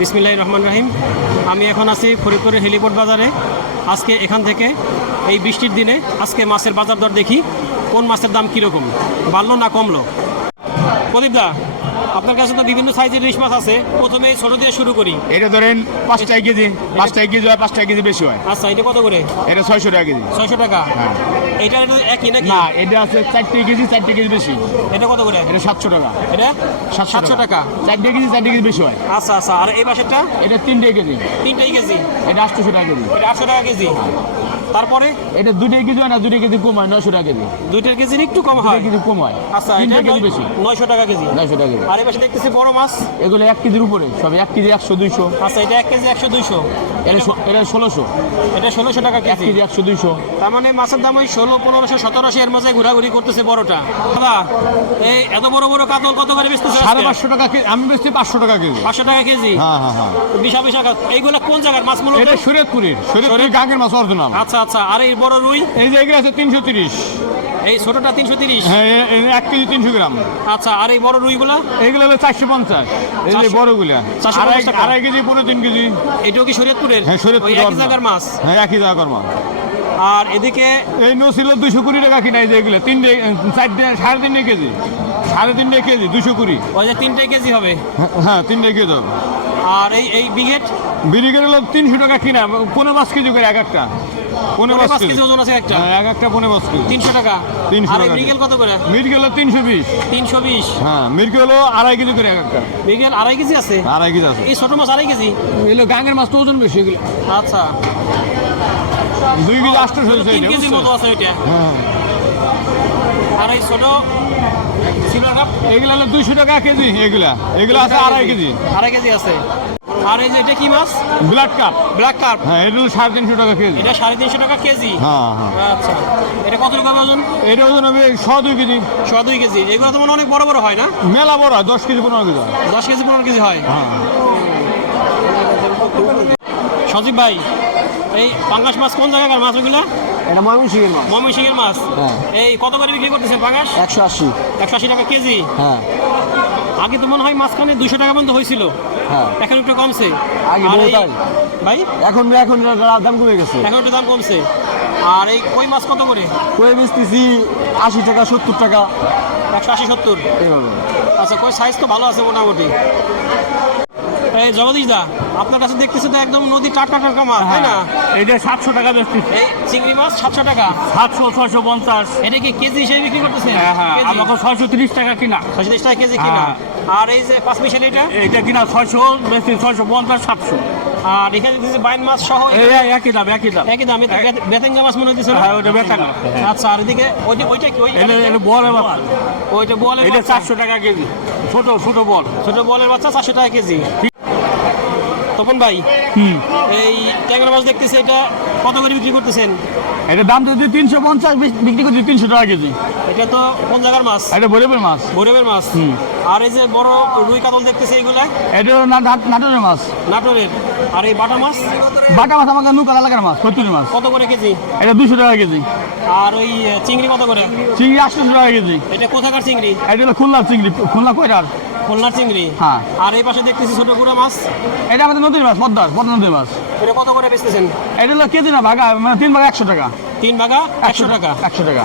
বিসমিল্লাহ রহমান রাহিম। আমি এখন আছি ফরিদপুরের হেলিপোর্ট বাজারে। আজকে এখান থেকে এই বৃষ্টির দিনে আজকে মাছের বাজার দর দেখি, কোন মাছের দাম কীরকম, বাড়লো না কমলো? প্রদীপ দা আপনার কাছে তো বিভিন্ন সাইজের ইলিশ মাছ আছে প্রথমে ছোট দিয়ে শুরু করি। এটা ধরেন পাঁচ টাকা কেজি পাঁচ টাকা কেজি হয় পাঁচ টাকা কেজি বেশি হয়। আচ্ছা এটা কত করে? এটা ছয়শো টাকা কেজি। ছয়শো টাকা? হ্যাঁ। এটা একই নাকি? না এটা আছে চারটে কেজি চারটে কেজি বেশি। এটা কত করে? এটা সাতশো টাকা। এটা? সাতশো টাকা। চারটে কেজি চারটে কেজি বেশি হয়। আচ্ছা আচ্ছা আর এই পাশেরটা? এটা তিনটে কেজি। তিনটাই কেজি। এটা আটশোশো টাকা কেজি। এটা আটশো টাকা কেজি। তারপরে? এটা দুটাই কেজি হয় না দুটাই কেজি কম হয় নয়শো টাকা কেজি। দুইটার কেজির একটু কম হয়? কেজি কম হয়। আচ্ছা তিনটে এটা কেজি বেশি। নয়শো টাকা কেজি। নয়শো টাকা কেজি। আর এই পাশে দেখতেছি বড় মাছ। এগুলো এক কেজির উপরে সব এক কেজি একশো দুইশো। আচ্ছা এটা এক কেজি একশো দুইশো। এটা এটা ষোলোশো। এটা ষোলোশো টাকা এক কেজি। কেজি একশো দুইশো। তার মানে মাছের দাম ওই ষোলো পনেরোশো সতেরোশো এর মাঝে ঘোরাঘুরি করতেছে বড়টা। দাদা এই এত বড় বড় কাতল কত করে বেচতেছে সাড়ে পাঁচশো টাকা কেজি আমি বেশি পাঁচশো টাকা কেজি। পাঁচশো টাকা কেজি? হ্যাঁ হ্যাঁ হ্যাঁ। বিশা বিশা এইগুলা কোন জায়গার মাছ মূলত? এটা সুরেতপুরের সুরেতপুরের গাঙ্গের মাছ অরিজিনাল আচ্ছা আচ্ছা আচ্ছা আর এই বড় রুই? এই যে এগুলো আছে তিনশো তিরিশ। এই ছোটটা তিনশো তিরিশ? হ্যাঁ এক কেজি তিনশো গ্রাম। আচ্ছা আর এই বড় রুইগুলা? এইগুলো হলো চারশো পঞ্চাশ। এই যে 400 বড়গুলা। 450 আড়াই কেজি পনেরো তিন কেজি। এটাও কি শরীয়তপুরের? হ্যাঁ ওই একই জায়গার মাছ? হ্যাঁ একই জায়গার মাছ। আর এদিকে? এই নছিল দুশো কুড়ি টাকা কিনা এই যে এগুলো। তিনটে চারটে সাড়ে তিনটে কেজি। সাড়ে তিনটে কেজি দুশো কুড়ি। ওই যে তিনটাই কেজি হবে? হ্যাঁ, হ্যাঁ তিনটে কেজি হবে। আর এই এই বিঘেট বিড়ি হলো তিনশো টাকা কিনা পনেরো পাঁচ কেজি করে এক একটা। পনেরো পাঁচ কেজি। ওজন আছে একটা? হ্যাঁ, এক একটা পনেরো পাঁচ কেজি। তিনশো টাকা? 300 আর এই টাকা। মৃগেল কত করে? মির্কি হলো তিনশো বিশ। তিনশো বিশ? হ্যাঁ মির্কি হলো আড়াই কেজি করে এক একটা। মৃগেল আড়াই কেজি আছে? আড়াই কেজি আছে। এই ছোট মাছ আড়াই কেজি? এগুলো গাঙ্গের মাছ তো ওজন বেশি এগুলো। আচ্ছা। দুই কেজি আটশো তিন কেজির? মতো আছে ওইটা। হ্যাঁ। আর এই ছোট এগুলো হলো দুইশো টাকা কেজি এগুলা এগুলো আছে আড়াই কেজি। আড়াই কেজি আছে। আর এই যে এটা কি মাছ? ব্লাড কাপ ব্ল্যাক কাপ হ্যাঁ এটা হলো সাড়ে তিনশো টাকা কেজি। এটা সাড়ে তিনশো টাকা কেজি? হ্যাঁ হ্যাঁ। আচ্ছা। এটা কত রকম ওজন? এটা ওজন হবে শ দুই কেজি। ছ দুই কেজি। এগুলো তো মনে অনেক বড় বড় হয় না? মেলা বড় হয়, দশ কেজি পনেরো কেজি। হয়। দশ কেজি পনেরো কেজি হয়। হ্যাঁ। সজীব ভাই এই পাঙ্গাস মাছ কোন জায়গাকার মাছ ওগুলা? এটা ময়মনসিংহের মাছ। ময়মনসিংহের মাছ? হ্যাঁ। এই কত করে বিক্রি করতেছেন পাঙ্গাস একশো আশি। একশো আশি টাকা কেজি? হ্যাঁ। আগে তো মনে হয় মাঝখানে দুশো টাকা পর্যন্ত হয়েছিল। হ্যাঁ। এখন একটু কমছে। ভাই? এখন এখন দাম কমে গেছে। এখন একটু দাম কমছে। আর এই কই মাছ কত করে? কয়ে বেচতেছি? আশি টাকা সত্তর টাকা। একশো আশি সত্তর? আচ্ছা কই সাইজ তো ভালো আছে মোটামুটি। এই জগদীশ দা আপনার কাছে দেখতেছি তো একদম নদী টাটকা টাটকা মাছ তাই না? এটা সাতশো টাকা বেচতেছি। এই চিংড়ি মাছ সাতশো টাকা। সাতশো ছয়শো পঞ্চাশ। এটা কি কেজি হিসেবে বিক্রি করতেছেন? হ্যাঁ হ্যাঁ আমাকে ছয়শো তিরিশ টাকা কিনা। ছয়শো তিরিশ টাকা কেজি কিনা? হ্যাঁ। আর এই যে পাঁচ মিশালি এটা? এইটা কিনা ছয়শো বেশি ছয়শো পঞ্চাশ সাতশো। আর এখানে দেখতেছি বাইন মাছ সহ একই দাম একই দাম। একই দামে বেতেঙ্গা মাছ মনে হচ্ছে হ্যাঁ ওটা বেতন আচ্ছা আর এদিকে ওইটা ওইটা কি? ওই এটা এটা বল এবার ওইটা বলের এটা। চারশো টাকা কেজি। ছোট ছোট বল। ছোট বলের বাচ্চা চারশো টাকা কেজি। তপন ভাই হুম এই ট্যাংরা মাছ দেখতেছি এটা কত করে বিক্রি করতেছেন? এটা দাম যদি তিনশো পঞ্চাশ বিক্রি করছি তিনশো টাকা কেজি। এটা তো কোন জায়গার মাছ? এটা বরিবের মাছ। ভৈরবের মাছ। আর এই যে বড় রুই কাতল দেখতেছি এগুলা? এটা নাটোরের মাছ। নাটোরের। আর এই বাটা মাছ? বাটা মাছ আমাকে নৌকা এলাকার মাছ কত্তুরি মাছ। কত করে কেজি? এটা দুশো টাকা কেজি। আর ওই চিংড়ি কত করে? চিংড়ি আটশো টাকা কেজি। এটা কোথাকার চিংড়ি? এটা হলো খুলনার চিংড়ি খুলনা কয়টার খুলনার চিংড়ি। হ্যাঁ। আর এই পাশে দেখতেছি ছোট গুড়া মাছ। এটা আমাদের নদীর মাছ পদ্মার পদ্মা নদীর মাছ। এটা কত করে বেচতেছেন? এটা হলো কেজি না ভাগা মানে তিন ভাগা একশো টাকা। তিন ভাগা একশো টাকা। একশো টাকা।